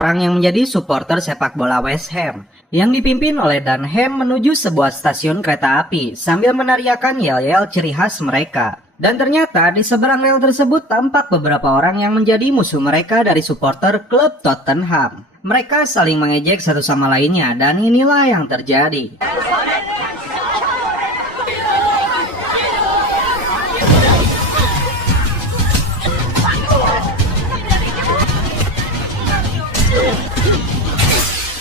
orang yang menjadi supporter sepak bola West Ham yang dipimpin oleh Dunham menuju sebuah stasiun kereta api sambil meneriakkan yel-yel ciri khas mereka. Dan ternyata di seberang rel tersebut tampak beberapa orang yang menjadi musuh mereka dari supporter klub Tottenham. Mereka saling mengejek satu sama lainnya dan inilah yang terjadi.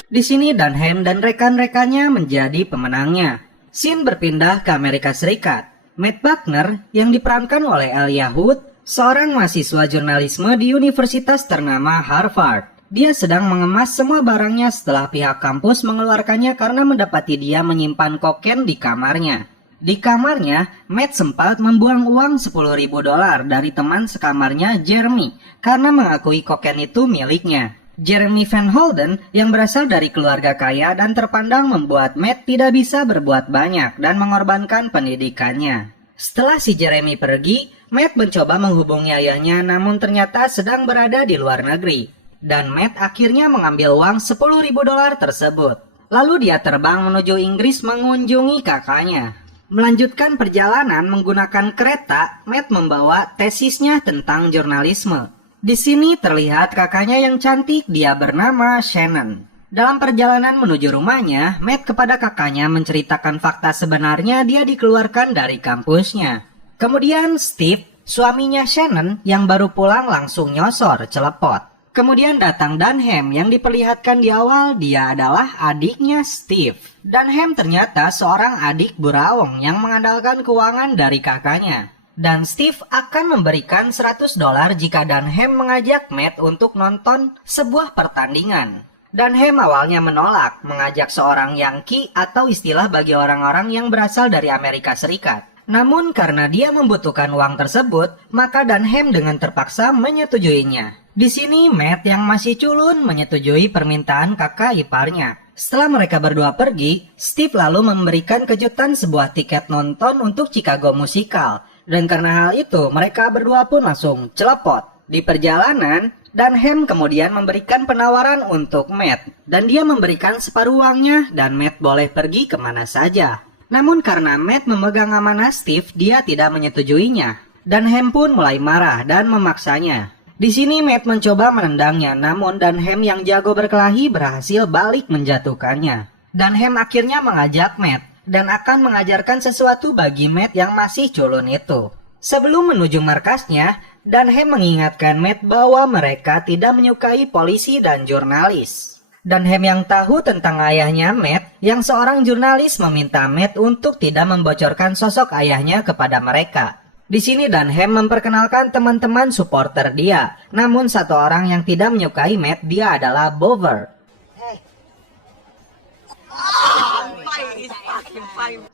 Di sini Dunham dan rekan-rekannya menjadi pemenangnya. Scene berpindah ke Amerika Serikat. Matt Buckner yang diperankan oleh Elijah Wood, seorang mahasiswa jurnalisme di universitas ternama Harvard. Dia sedang mengemas semua barangnya setelah pihak kampus mengeluarkannya karena mendapati dia menyimpan kokain di kamarnya. Di kamarnya, Matt sempat membuang uang $10.000 dari teman sekamarnya Jeremy karena mengakui kokain itu miliknya. Jeremy Van Holden yang berasal dari keluarga kaya dan terpandang membuat Matt tidak bisa berbuat banyak dan mengorbankan pendidikannya. Setelah si Jeremy pergi, Matt mencoba menghubungi ayahnya namun ternyata sedang berada di luar negeri. Dan Matt akhirnya mengambil uang $10.000 tersebut. Lalu dia terbang menuju Inggris mengunjungi kakaknya. Melanjutkan perjalanan menggunakan kereta, Matt membawa tesisnya tentang jurnalisme. Di sini terlihat kakaknya yang cantik, dia bernama Shannon. Dalam perjalanan menuju rumahnya, Matt kepada kakaknya menceritakan fakta sebenarnya dia dikeluarkan dari kampusnya. Kemudian Steve, suaminya Shannon yang baru pulang langsung nyosor celepot. Kemudian datang Dunham yang diperlihatkan di awal dia adalah adiknya Steve. Dunham ternyata seorang adik burawong yang mengandalkan keuangan dari kakaknya. Dan Steve akan memberikan $100 jika Dunham mengajak Matt untuk nonton sebuah pertandingan. Dunham awalnya menolak mengajak seorang Yankee atau istilah bagi orang-orang yang berasal dari Amerika Serikat. Namun karena dia membutuhkan uang tersebut, maka Dunham dengan terpaksa menyetujuinya. Di sini Matt yang masih culun menyetujui permintaan kakak iparnya. Setelah mereka berdua pergi, Steve lalu memberikan kejutan sebuah tiket nonton untuk Chicago Musical. Dan karena hal itu, mereka berdua pun langsung celepot. Di perjalanan, Dunham kemudian memberikan penawaran untuk Matt. Dan dia memberikan separuh uangnya dan Matt boleh pergi kemana saja. Namun karena Matt memegang amanah Steve, dia tidak menyetujuinya. Dunham pun mulai marah dan memaksanya. Di sini Matt mencoba menendangnya, namun Dunham yang jago berkelahi berhasil balik menjatuhkannya. Dunham akhirnya mengajak Matt dan akan mengajarkan sesuatu bagi Matt yang masih culun itu. Sebelum menuju markasnya, Dunham mengingatkan Matt bahwa mereka tidak menyukai polisi dan jurnalis. Dunham yang tahu tentang ayahnya Matt, yang seorang jurnalis meminta Matt untuk tidak membocorkan sosok ayahnya kepada mereka. Di sini Dunham memperkenalkan teman-teman supporter dia, namun satu orang yang tidak menyukai Matt dia adalah Bover.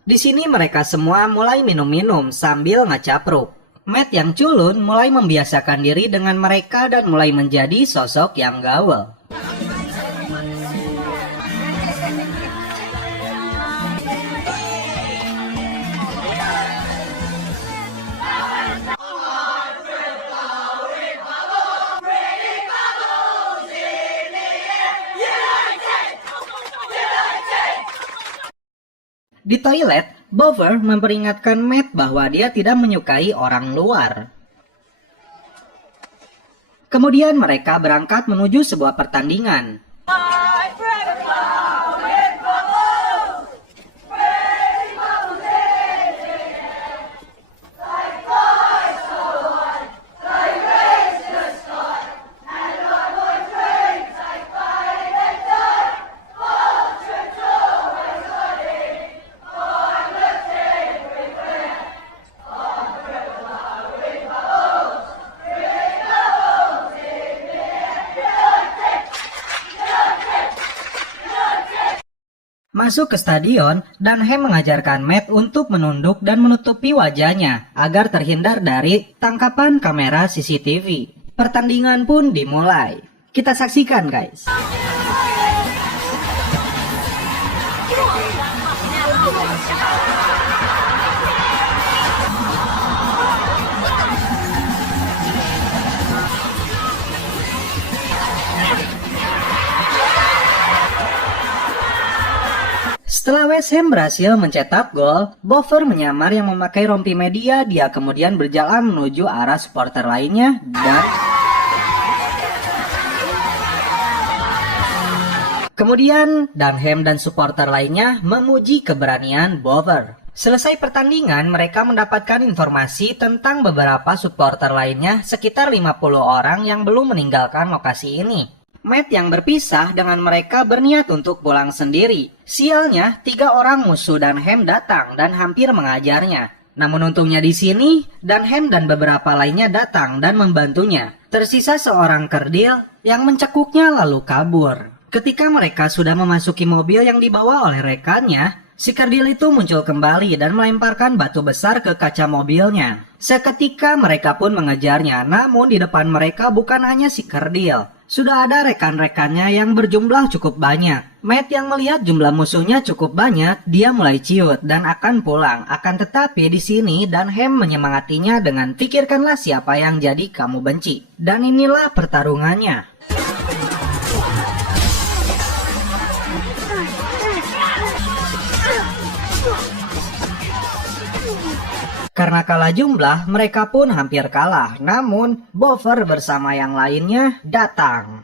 Di sini mereka semua mulai minum-minum sambil ngecapruk. Matt yang culun mulai membiasakan diri dengan mereka dan mulai menjadi sosok yang gaul. Di toilet, Bover memperingatkan Matt bahwa dia tidak menyukai orang luar. Kemudian mereka berangkat menuju sebuah pertandingan. Masuk ke stadion, Dunham mengajarkan Matt untuk menunduk dan menutupi wajahnya agar terhindar dari tangkapan kamera CCTV. Pertandingan pun dimulai. Kita saksikan, guys. Setelah West Ham berhasil mencetak gol, Boffer menyamar yang memakai rompi media. Dia kemudian berjalan menuju arah supporter lainnya dan kemudian Dunham dan supporter lainnya memuji keberanian Boffer. Selesai pertandingan, mereka mendapatkan informasi tentang beberapa supporter lainnya, sekitar 50 orang yang belum meninggalkan lokasi ini. Matt yang berpisah dengan mereka berniat untuk pulang sendiri. Sialnya, 3 orang musuh Dunham datang dan hampir mengajarnya. Namun untungnya di sini, Dunham dan beberapa lainnya datang dan membantunya. Tersisa seorang kerdil yang mencekuknya lalu kabur. Ketika mereka sudah memasuki mobil yang dibawa oleh rekannya, si kerdil itu muncul kembali dan melemparkan batu besar ke kaca mobilnya. Seketika mereka pun mengejarnya, namun di depan mereka bukan hanya si kerdil. Sudah ada rekan-rekannya yang berjumlah cukup banyak. Matt yang melihat jumlah musuhnya cukup banyak, dia mulai ciut dan akan pulang. Akan tetapi di sini Dunham menyemangatinya dengan pikirkanlah siapa yang jadi kamu benci. Dan inilah pertarungannya. Karena kalah jumlah, mereka pun hampir kalah. Namun, Boffer bersama yang lainnya datang.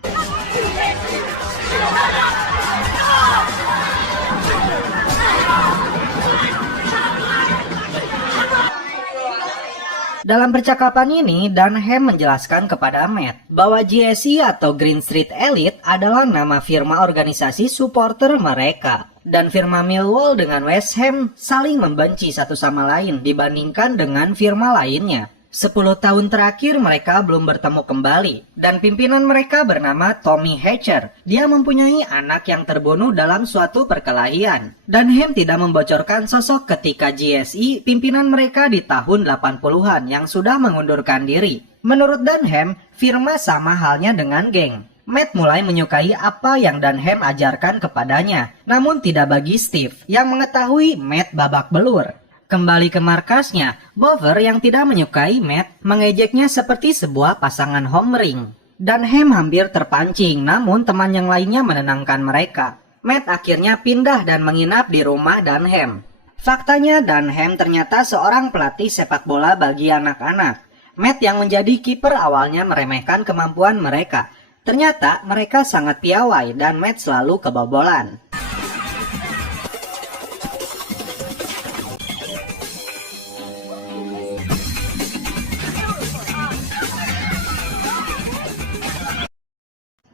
Dalam percakapan ini, Dunham menjelaskan kepada Matt bahwa GSE atau Green Street Elite adalah nama firma organisasi supporter mereka. Dan firma Millwall dengan West Ham saling membenci satu sama lain dibandingkan dengan firma lainnya. 10 tahun terakhir mereka belum bertemu kembali. Dan pimpinan mereka bernama Tommy Hatcher. Dia mempunyai anak yang terbunuh dalam suatu perkelahian. Dunham tidak membocorkan sosok ketika GSE pimpinan mereka di tahun 80-an yang sudah mengundurkan diri. Menurut Dunham, firma sama halnya dengan geng. Matt mulai menyukai apa yang Dunham ajarkan kepadanya, namun tidak bagi Steve yang mengetahui Matt babak belur. Kembali ke markasnya, Boffer yang tidak menyukai Matt mengejeknya seperti sebuah pasangan home ring. Dunham hampir terpancing, namun teman yang lainnya menenangkan mereka. Matt akhirnya pindah dan menginap di rumah Dunham. Faktanya Dunham ternyata seorang pelatih sepak bola bagi anak-anak. Matt yang menjadi kiper awalnya meremehkan kemampuan mereka. Ternyata mereka sangat piawai dan Matt selalu kebobolan.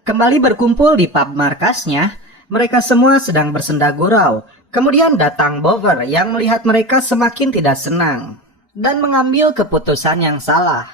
Kembali berkumpul di pub markasnya, mereka semua sedang bersenda gurau. Kemudian datang Boffer yang melihat mereka semakin tidak senang dan mengambil keputusan yang salah.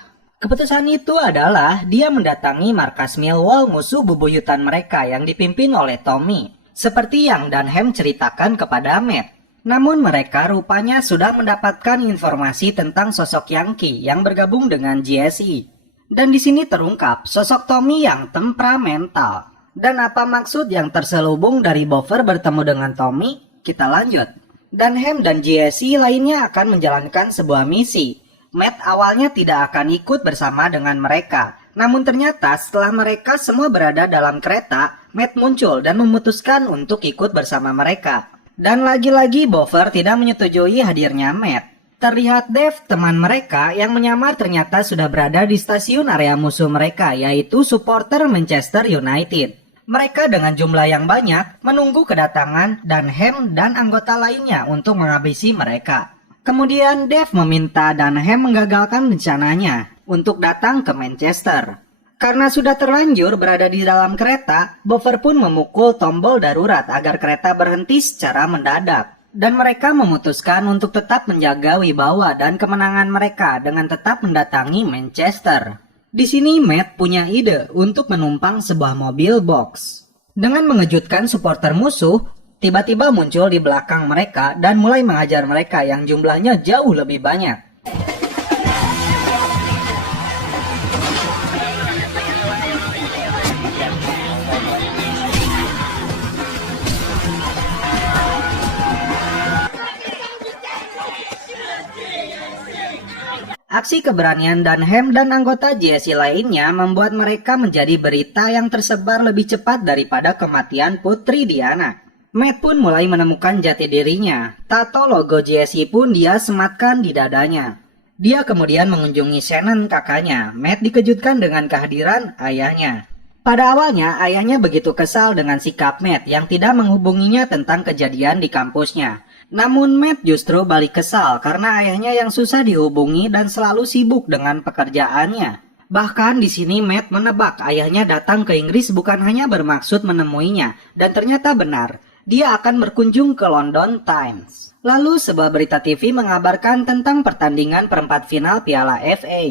Keputusan itu adalah dia mendatangi markas Millwall, musuh bubuyutan mereka yang dipimpin oleh Tommy. Seperti yang Dunham ceritakan kepada Matt. Namun mereka rupanya sudah mendapatkan informasi tentang sosok Yankee yang bergabung dengan GSE. Dan di sini terungkap sosok Tommy yang temperamental. Dan apa maksud yang terselubung dari Boffer bertemu dengan Tommy? Kita lanjut. Dunham dan GSE lainnya akan menjalankan sebuah misi. Matt awalnya tidak akan ikut bersama dengan mereka. Namun ternyata setelah mereka semua berada dalam kereta, Matt muncul dan memutuskan untuk ikut bersama mereka. Dan lagi-lagi Boffer tidak menyetujui hadirnya Matt. Terlihat Dave, teman mereka yang menyamar ternyata sudah berada di stasiun area musuh mereka, yaitu supporter Manchester United. Mereka dengan jumlah yang banyak menunggu kedatangan Dunham dan anggota lainnya untuk menghabisi mereka. Kemudian Dave meminta Dunham menggagalkan rencananya untuk datang ke Manchester. Karena sudah terlanjur berada di dalam kereta, Boffer pun memukul tombol darurat agar kereta berhenti secara mendadak. Dan mereka memutuskan untuk tetap menjaga wibawa dan kemenangan mereka dengan tetap mendatangi Manchester. Di sini Matt punya ide untuk menumpang sebuah mobil box. Dengan mengejutkan supporter musuh, tiba-tiba muncul di belakang mereka dan mulai mengajar mereka yang jumlahnya jauh lebih banyak. Aksi keberanian Dunham dan anggota GSE lainnya membuat mereka menjadi berita yang tersebar lebih cepat daripada kematian Putri Diana. Matt pun mulai menemukan jati dirinya. Tato logo JSI pun dia sematkan di dadanya. Dia kemudian mengunjungi Shannon kakaknya. Matt dikejutkan dengan kehadiran ayahnya. Pada awalnya, ayahnya begitu kesal dengan sikap Matt yang tidak menghubunginya tentang kejadian di kampusnya. Namun Matt justru balik kesal karena ayahnya yang susah dihubungi dan selalu sibuk dengan pekerjaannya. Bahkan di sini Matt menebak ayahnya datang ke Inggris bukan hanya bermaksud menemuinya, dan ternyata benar, dia akan berkunjung ke London Times. Lalu sebuah berita TV mengabarkan tentang pertandingan perempat final Piala FA,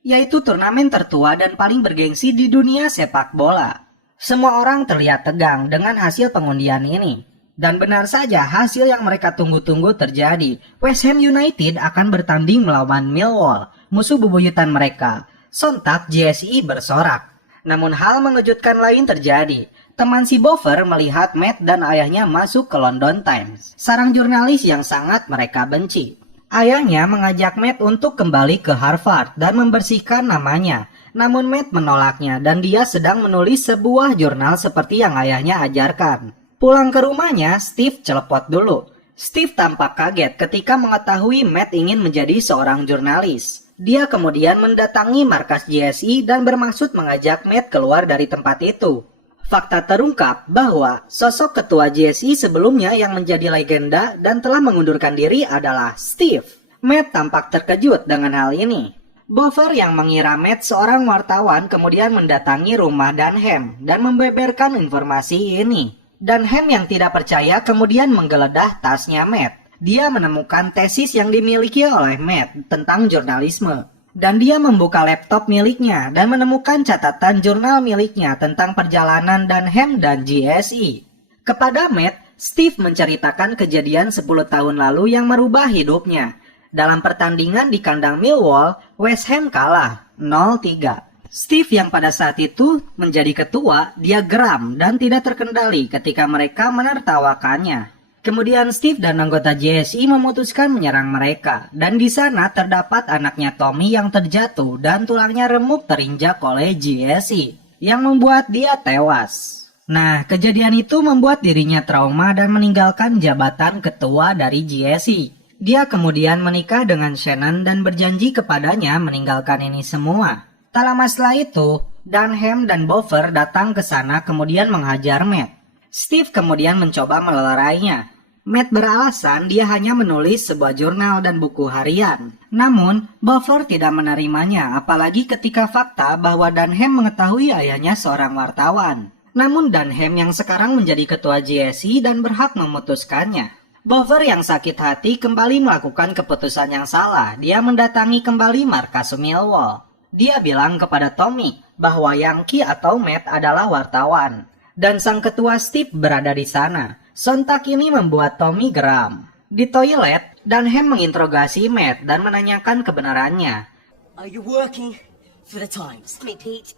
yaitu turnamen tertua dan paling bergengsi di dunia sepak bola. Semua orang terlihat tegang dengan hasil pengundian ini. Dan benar saja hasil yang mereka tunggu-tunggu terjadi. West Ham United akan bertanding melawan Millwall, musuh bebuyutan mereka. Sontak JSI bersorak. Namun hal mengejutkan lain terjadi. Teman si Bover melihat Matt dan ayahnya masuk ke London Times, sarang jurnalis yang sangat mereka benci. Ayahnya mengajak Matt untuk kembali ke Harvard dan membersihkan namanya. Namun Matt menolaknya dan dia sedang menulis sebuah jurnal seperti yang ayahnya ajarkan. Pulang ke rumahnya, Steve celepot dulu. Steve tampak kaget ketika mengetahui Matt ingin menjadi seorang jurnalis. Dia kemudian mendatangi markas JSI dan bermaksud mengajak Matt keluar dari tempat itu. Fakta terungkap bahwa sosok ketua JSI sebelumnya yang menjadi legenda dan telah mengundurkan diri adalah Steve. Matt tampak terkejut dengan hal ini. Bover yang mengira Matt seorang wartawan kemudian mendatangi rumah Dunham dan membeberkan informasi ini. Dunham yang tidak percaya kemudian menggeledah tasnya Matt. Dia menemukan tesis yang dimiliki oleh Matt tentang jurnalisme. Dan dia membuka laptop miliknya dan menemukan catatan jurnal miliknya tentang perjalanan Dunham dan JSI. Kepada Matt, Steve menceritakan kejadian 10 tahun lalu yang merubah hidupnya. Dalam pertandingan di kandang Millwall, West Ham kalah 0-3. Steve yang pada saat itu menjadi ketua, dia geram dan tidak terkendali ketika mereka menertawakannya. Kemudian Steve dan anggota JSI memutuskan menyerang mereka, dan di sana terdapat anaknya Tommy yang terjatuh dan tulangnya remuk terinjak oleh JSI, yang membuat dia tewas. Nah, kejadian itu membuat dirinya trauma dan meninggalkan jabatan ketua dari JSI. Dia kemudian menikah dengan Shannon dan berjanji kepadanya meninggalkan ini semua. Tak lama setelah itu, Dunham dan Bover datang ke sana kemudian menghajar Matt. Steve kemudian mencoba melerainya. Matt beralasan dia hanya menulis sebuah jurnal dan buku harian. Namun, Bover tidak menerimanya, apalagi ketika fakta bahwa Dunham mengetahui ayahnya seorang wartawan. Namun Dunham yang sekarang menjadi ketua JSI dan berhak memutuskannya. Bover yang sakit hati kembali melakukan keputusan yang salah. Dia mendatangi kembali markas Millwall. Dia bilang kepada Tommy bahwa Yankee atau Matt adalah wartawan. Dan sang ketua Steve berada di sana. Sontak ini membuat Tommy geram. Di toilet, Dunham menginterogasi Matt dan menanyakan kebenarannya. Are you working for the Times? Repeat.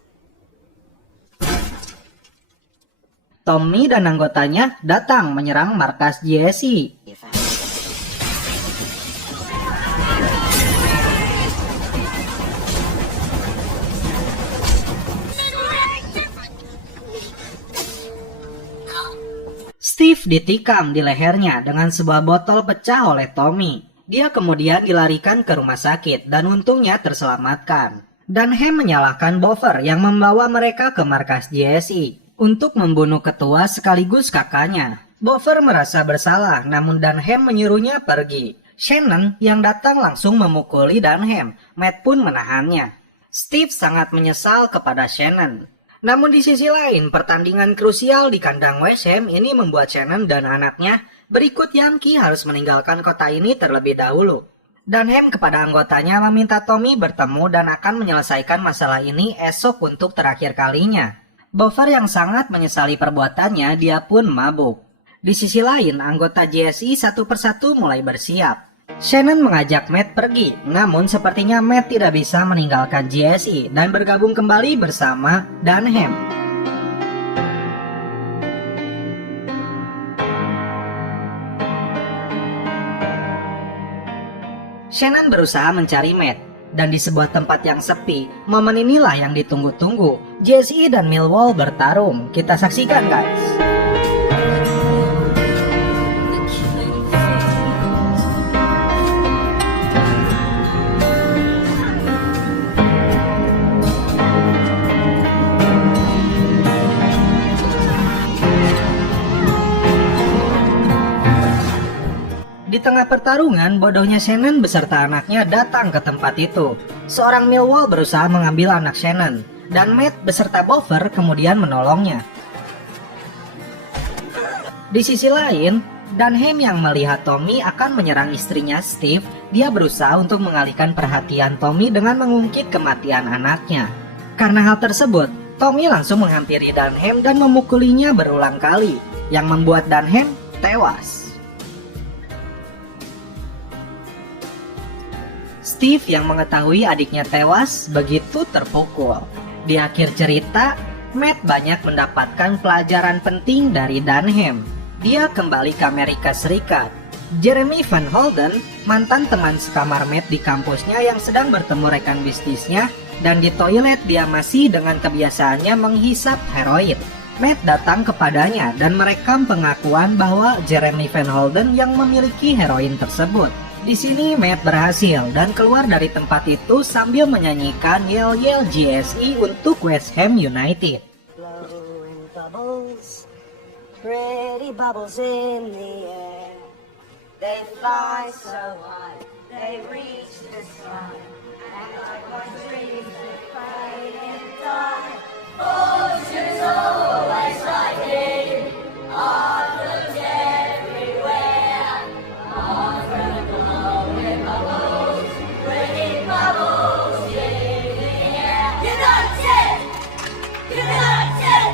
Tommy dan anggotanya datang menyerang markas JSI. Steve ditikam di lehernya dengan sebuah botol pecah oleh Tommy. Dia kemudian dilarikan ke rumah sakit dan untungnya terselamatkan. Dunham menyalahkan Bover yang membawa mereka ke markas JSI untuk membunuh ketua sekaligus kakaknya. Bover merasa bersalah namun Dunham menyuruhnya pergi. Shannon yang datang langsung memukuli Dunham. Matt pun menahannya. Steve sangat menyesal kepada Shannon. Namun di sisi lain, pertandingan krusial di kandang West Ham ini membuat Shannon dan anaknya berikut Yankee harus meninggalkan kota ini terlebih dahulu. Dunham kepada anggotanya meminta Tommy bertemu dan akan menyelesaikan masalah ini esok untuk terakhir kalinya. Bover yang sangat menyesali perbuatannya, dia pun mabuk. Di sisi lain, anggota JSI satu persatu mulai bersiap. Shannon mengajak Matt pergi, namun sepertinya Matt tidak bisa meninggalkan JSI dan bergabung kembali bersama Dunham. Shannon berusaha mencari Matt, dan di sebuah tempat yang sepi, momen inilah yang ditunggu-tunggu. JSI dan Millwall bertarung. Kita saksikan guys. tengah pertarungan, bodohnya Shannon beserta anaknya datang ke tempat itu. Seorang Millwall berusaha mengambil anak Shannon, dan Matt beserta Bover kemudian menolongnya. Di sisi lain, Dunham yang melihat Tommy akan menyerang istrinya Steve, dia berusaha untuk mengalihkan perhatian Tommy dengan mengungkit kematian anaknya. Karena hal tersebut, Tommy langsung menghampiri Dunham dan memukulinya berulang kali, yang membuat Dunham tewas. Steve yang mengetahui adiknya tewas begitu terpukul. Di akhir cerita, Matt banyak mendapatkan pelajaran penting dari Dunham. Dia kembali ke Amerika Serikat. Jeremy Van Holden, mantan teman sekamar Matt di kampusnya yang sedang bertemu rekan bisnisnya, dan di toilet dia masih dengan kebiasaannya menghisap heroin. Matt datang kepadanya dan merekam pengakuan bahwa Jeremy Van Holden yang memiliki heroin tersebut. Di sini Matt berhasil dan keluar dari tempat itu sambil menyanyikan yel-yel GSI untuk West Ham United. Blowing bubbles, pretty bubbles in the air. They fly so high, they reach the sky. And like my dreams, they fade and die. Oceans always shining, on the everywhere. On the glowing bubbles, pretty bubbles in the air. United! United!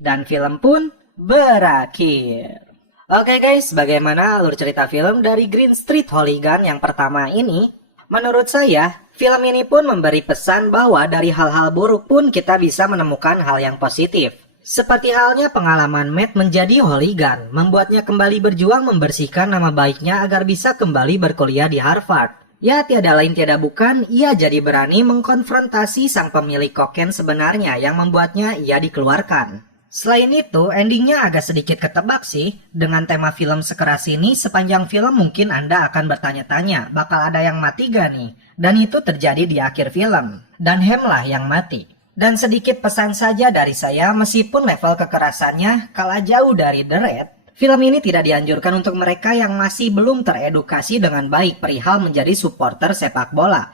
Dan film pun berakhir. Oke guys, bagaimana alur cerita film dari Green Street Hooligan yang pertama ini? Menurut saya, film ini pun memberi pesan bahwa dari hal-hal buruk pun kita bisa menemukan hal yang positif. Seperti halnya pengalaman Matt menjadi hooligan, membuatnya kembali berjuang membersihkan nama baiknya agar bisa kembali berkuliah di Harvard. Ya tiada lain tiada bukan, ia jadi berani mengkonfrontasi sang pemilik kokain sebenarnya yang membuatnya ia dikeluarkan. Selain itu, endingnya agak sedikit ketebak sih. Dengan tema film sekeras ini, sepanjang film mungkin Anda akan bertanya-tanya, bakal ada yang mati gak nih? Dan itu terjadi di akhir film. Dunham lah yang mati. Dan sedikit pesan saja dari saya, meskipun level kekerasannya kalah jauh dari The Raid, film ini tidak dianjurkan untuk mereka yang masih belum teredukasi dengan baik perihal menjadi supporter sepak bola.